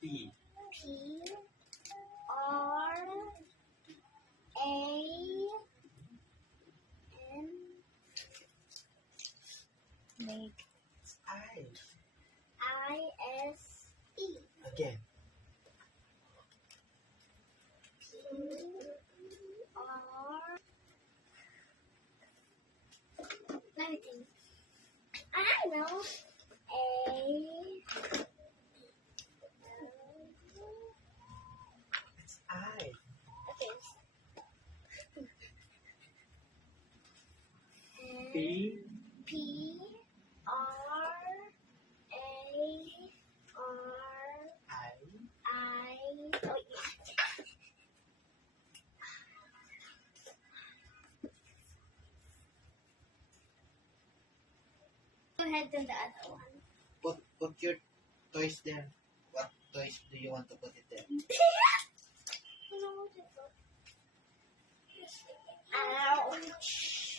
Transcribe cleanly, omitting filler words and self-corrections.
P. P R A N. Make I. I-S-E. Again. R. Let me think. I know. A. It's I. Okay. P. P R A R I. I. Oh yeah. Go ahead to the other one. Put your toys there. What toys do you want to put it there? Ouch.